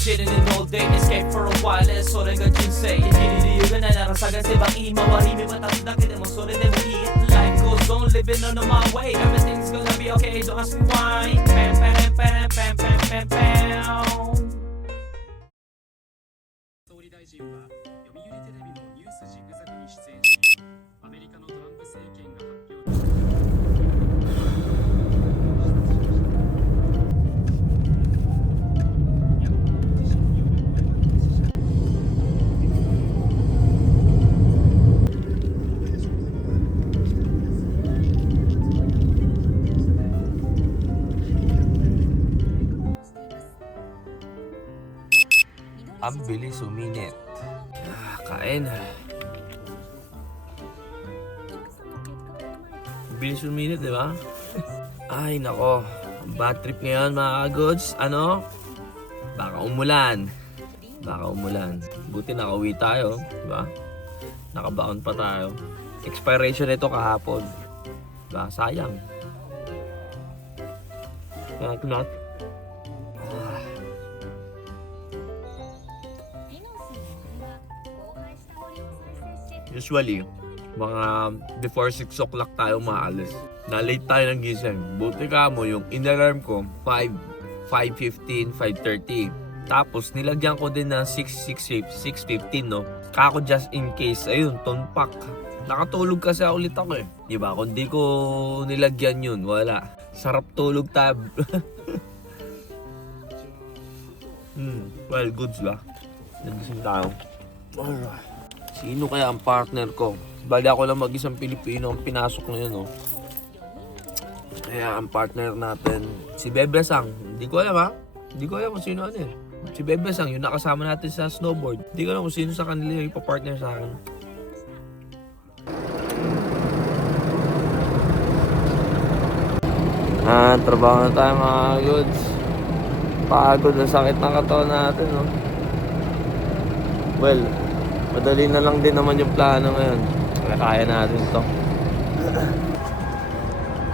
chilling in all day, escape for a while, それが人生。生きる理由がないなら探せばいい。周り見渡すだけでもそれでもいい。Life goes on, living on my way. Everything's gonna be okay, don't ask me why. Pam, pam, pam, pam, pam, pam, pam. 総理大臣は読売テレビのニュースジグザグに出演し、アメリカのトランプ政権が発表Ang bilis uminit. Kain. Bilis uminit, di ba? Ay, nako. Bad trip ngayon, mga goods. Ano? Baka umulan. Buti nakauwi tayo, di ba? Nakabaon pa tayo. Expiration nito kahapon. Diba? Sayang. Not. Usually, mga before 6 o'clock tayo maalis. Na-late tayo ng gising. Buti ka mo, yung in-alarm ko, 5:15, 5:30. Tapos, nilagyan ko din ng 6:15, no? Kako just in case, ayun, tonpak. Nakatulog kasi ulit ako eh. Diba? Kung di ko nilagyan yun, wala. Sarap tulog tab. Well, goods ba? Nagising tayo. Alright. Sino kaya ang partner ko? Bali ako lang mag-isang Pilipino ang pinasok ngayon, no? Kaya ang partner natin, si Bebe Sang. Hindi ko alam, ha? Hindi ko alam kung sino ano eh. Si Bebe Sang, yung nakasama natin sa snowboard. Hindi ko alam kung sino sa kanila yung ipapartner sa akin. Trabaho na tayo, mga goods. Pagod, ang sakit ng katawan natin, no? Well, madali na lang din naman yung plano ngayon. Kaya natin ito.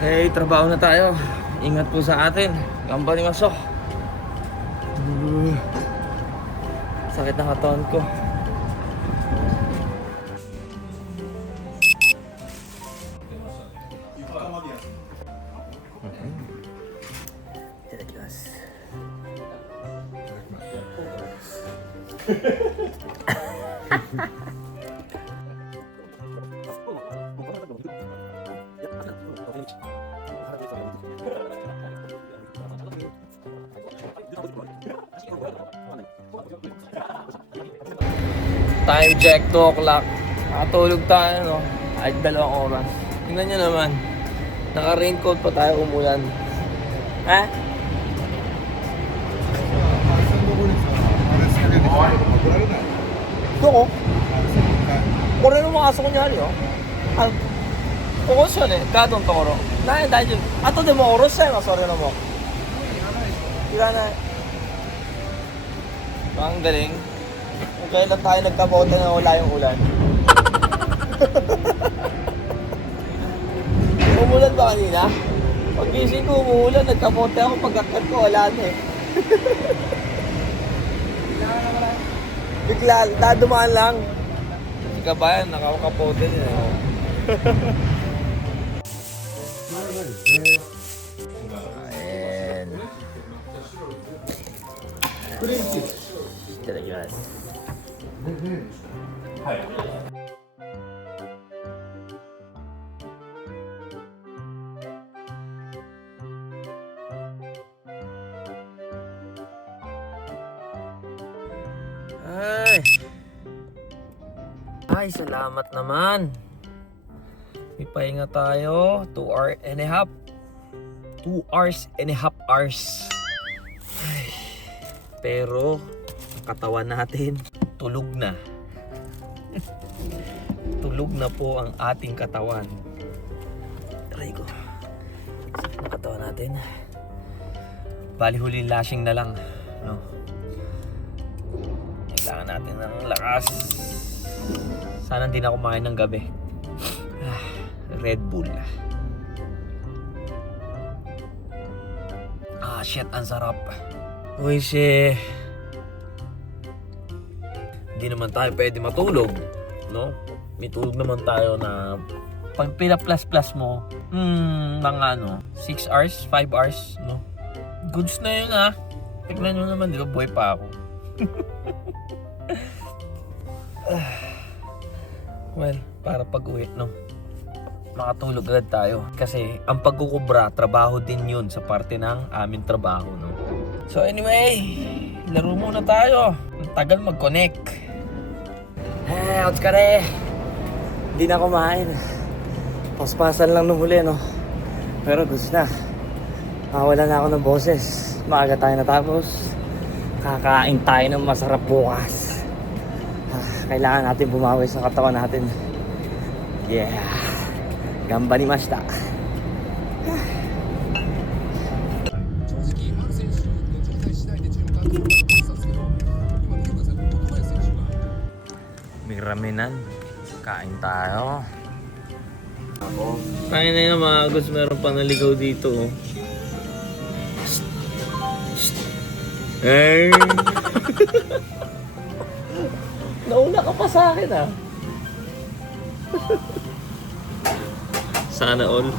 Hey, trabaho na tayo. Ingat po sa atin. Gamba ni Maso. Sakit ng katawan ko. Time check, 2 o'clock. Nakatulog tayo, no? Kahit 2 oras. Tingnan nyo naman. Naka-raincoat pa tayo, umulan. Ha? Ito ko? Kung rin yung makasok ko niya, oh. Focus yun eh. Gadong toro. Nahin tayo dyan. Ato din mo oros eh. Sorry na mo. Tira na. Ang galing. Kung kailan tayo nagkabote na wala yung ulan. Umulan ba kanina? Pag-gising ko umuulan, nagkabote ako. Pag-akat ko, wala na eh. Bigla, dadumaan lang. Hindi ka ba yan? Nakakapote din eh. Ayan. Itadakimasu. Ay, salamat naman. May pahinga tayo. 2 hours and a half. 2 hours and a half hours. Ay, pero katawan natin tulog na. Tulog na po ang ating katawan. Aray ko. Sakit na katawan natin. Bali huli lashing na lang, no? Kailangan natin ng lakas. Sana hindi na kumain ng gabi. Red Bull. Shit, ang sarap. Uy, hindi naman tayo pwede matulog, no? May tulog naman tayo na pag pina-plus mo, mga 6 hours, 5 hours, no? Goods na yun Tignan nyo naman, di ba, buhay pa ako. Well, para pag-uwi, no? Makatulog agad tayo. Kasi ang pagkukubra, trabaho din yun sa parte ng aming trabaho, no? So anyway, laro muna tayo. Ang tagal mag-connect. Otskare! Hindi na kumain. Paspasan lang nung huli, no? Pero gusto na. Wala na ako ng boses. Maaga tayo natapos. Kakain tayo ng masarap bukas. Kailangan natin bumawi sa katawan natin. Yeah. Ganbarimashita. 正直、丸選手の状態次第でチーム監督が出したんですけど、今見てください、本林選手が。 May raminan. Kain tayo. Kain na yun mga gusto. Meron pa naligaw dito. Hey! Nauna ka pa sa akin Sana all.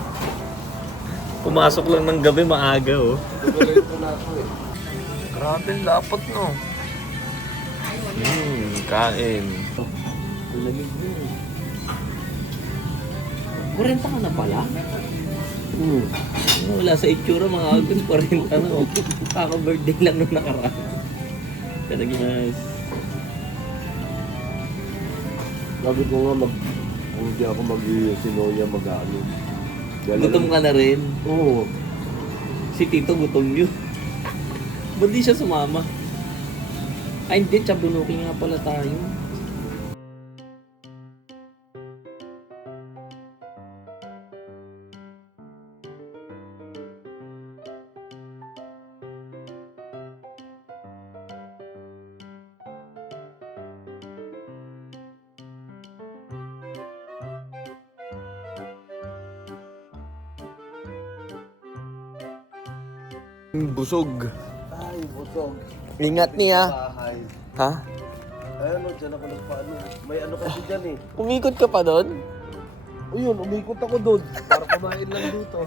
Pumasok lang ng gabi maaga Grabe lapot no. Kain. 40 ka na pala? Wala sa itsura mga agos, 40 na Kaka-birthday lang nung nakaraan. Talaginas. Sabi ko nga, kung hindi ako mag-sinoya, mag-ano. Gutom ka na rin? Oo. Si Tito gutom yun. Ba't di siya sumama? Ay hindi, Chabunuki nga pala tayo. Busog. Ay, busog. Ingat niya. Bahay. Ha? Ayun, dyan ako nagpaano. May ano kasi dyan Umikot ka pa doon? O yun, umikot ako doon. Para kumain lang dito.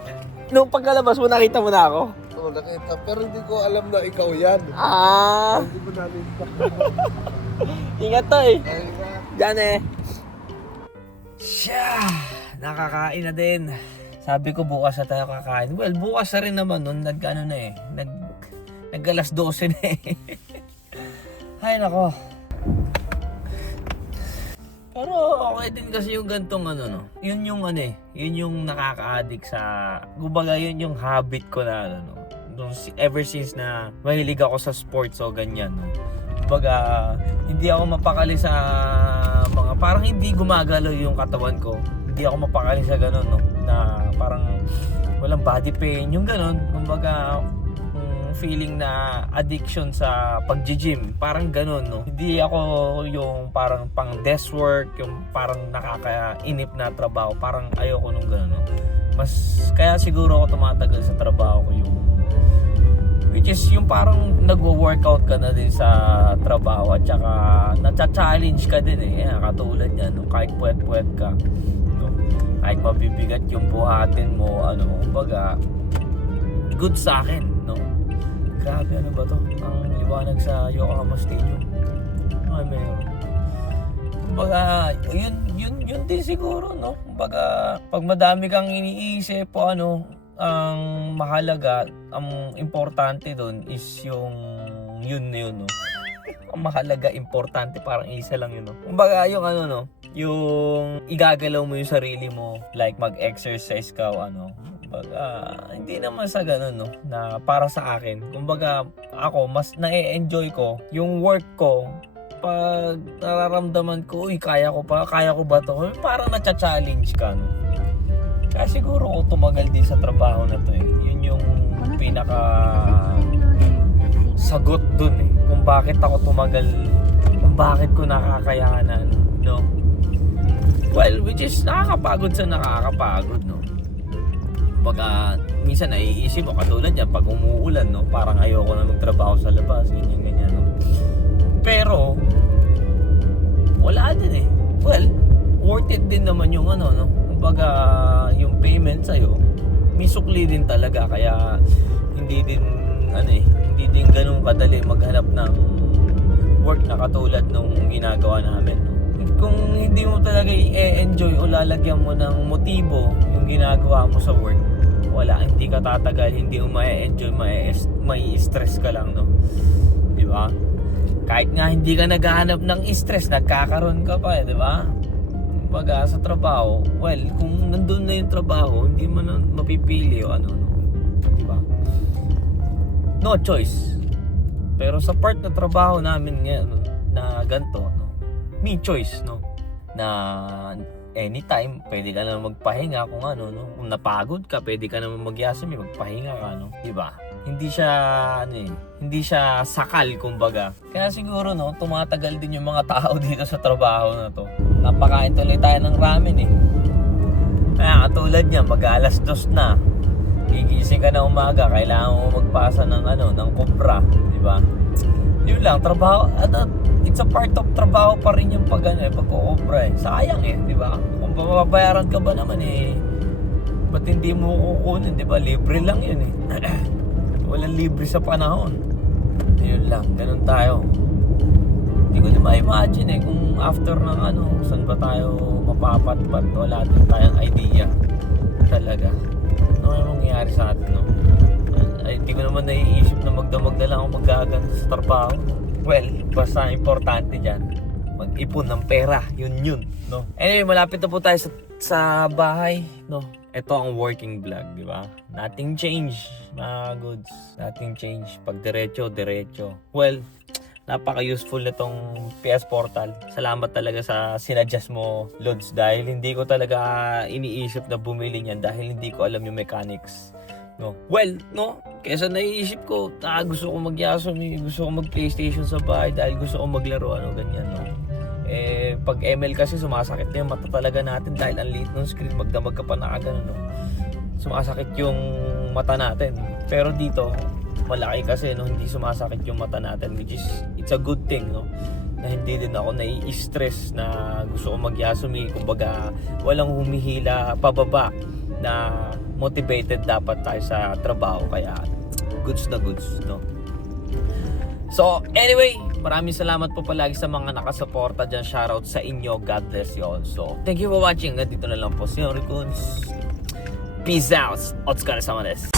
Nung pagkalabas mo, nakita mo na ako? Oo, nakita. Pero hindi ko alam na ikaw yan. Hindi ko namin Ingat to eh. Ay, nga. Diyan Siya! Nakakain na din. Sabi ko bukas na tayo kakain. Well, bukas na rin naman nun. Nag 12 na Ay nako. Pero okay din kasi yung gantong Yun yung yun yung nakaka-addict sa... Kumbaga yun yung habit ko na ever since na mahilig ako sa sports o ganyan. Kumbaga, hindi ako mapakali sa mga... Parang hindi gumagalaw yung katawan ko. Hindi ako mapakali sa ganun, na parang walang body pain, yung ganun. Kumbaga, feeling na addiction sa pag-gym, parang ganun, Hindi ako yung parang pang desk work, yung parang nakakainip na trabaho, parang ayoko nung ganun, Mas, kaya siguro ako tumatagal sa trabaho ko yung which is yung parang nagwo-workout ka na din sa trabaho at saka na-challenge ka din katulad niya, kahit puwet-puwet ka, kahit mabibigat yung buhatin mo, kumbaga good sa akin, Grabe, ano ba to? Ang liwanag sa Yokohama Stadium. Ay, meron. Kumbaga, yun din siguro, Kumbaga, pag madami kang iniisip o ang mahalaga, ang importante doon is yung yun, Ang mahalaga, importante, parang isa lang yun, Kumbaga, yung yung igagalaw mo yung sarili mo, like mag-exercise ka o Kumbaga, hindi naman sa ganun, na para sa akin. Kumbaga, ako, mas na-enjoy ko yung work ko pag nararamdaman ko, uy, kaya ko ba to? Parang na-challenge ka, Kaya siguro ako tumagal din sa trabaho na to, Yun yung pinaka sagot dun, Kung bakit ako tumagal, kung bakit ko nakakayanan, Well, which is nakakapagod sa nakakapagod, Kumbaga, minsan naiisip mo, katulad yan, pag umuulan, parang ayoko na magtrabaho sa labas, ganyan. Pero, wala din eh. Well, worth it din naman yung ano, no? Kumbaga, yung payment sa'yo, may sukli din talaga. Kaya, hindi din ganun kadali maghanap ng work na katulad nung ginagawa namin, no? Kung hindi mo talaga i-enjoy o lalagyan mo ng motibo yung ginagawa mo sa work, wala, hindi ka tatagal, hindi mo ma-enjoy, may stress ka lang, no? Di ba? Kahit nga hindi ka naghahanap ng stress, nagkakaroon ka pa, di ba? Kumbaga sa trabaho, well, kung nandun na yung trabaho, hindi mo na mapipili o ano, no? Di ba? No choice. Pero sa part na trabaho namin ngayon, na ganito, no? May choice, no? Na anytime, pwede ka naman magpahinga kung ano, no? Kung napagod ka, pwede ka naman magyasumi, magpahinga ka, no? Diba? Hindi siya, hindi siya sakal, kumbaga. Kaya siguro, no, tumatagal din yung mga tao dito sa trabaho na to. Napakain tuloy tayo ng ramen, eh. Kaya katulad niya, mag-alas 2 na. Gigising ka na umaga, kailangan mo magpasa ng ano, ng kumpra, diba? Yun lang, trabaho, it's a part of trabaho pa rin yung pag-kukumpra eh. Sayang eh, di ba? Kung papabayaran ka ba naman eh, ba't hindi mo kukunin, di ba? Libre lang yun eh. Walang libre sa panahon. Yun lang, ganun tayo. Hindi ko na ma-imagine eh, kung after ng ano, saan ba tayo mapapatpat, wala din tayong idea. Talaga. Ano yung mangyayari sa atin, no? Ay, hindi ko naman naiisip na magdamag na lang ako magaganda sa trabaho. Well, basta importante dyan, mag-ipon ng pera, yun, no? Anyway, malapit na po tayo sa bahay, no? Ito ang working vlog, di ba? Nothing change, mga goods. Nothing change. Pag diretso. Well, napaka-useful nitong PS Portal. Salamat talaga sa sinadjust mo, Lods, dahil hindi ko talaga iniisip na bumili niyan dahil hindi ko alam yung mechanics. No. Well, no, kesa naiisip ko, gusto ko mag-Yasumi, gusto ko mag-PlayStation sa bahay dahil gusto ko maglaro, ano, ganyan, no. Eh, pag ML kasi sumasakit na yung mata talaga natin dahil ang liit ng screen, magdamag ka pa na agad, no. Sumasakit yung mata natin. Pero dito, malaki kasi, no, hindi sumasakit yung mata natin, which is, it's a good thing, no, na hindi din ako nai-stress na gusto ko mag-Yasumi, kumbaga, walang humihila pababa na motivated dapat tayo sa trabaho, kaya goods na goods, no? So anyway, maraming salamat po palagi sa mga nakasuporta dyan. Shoutout sa inyo, God bless you all. So thank you for watching. Dito na lang po si Henry Kunz. Peace out. Otsukaresama desu.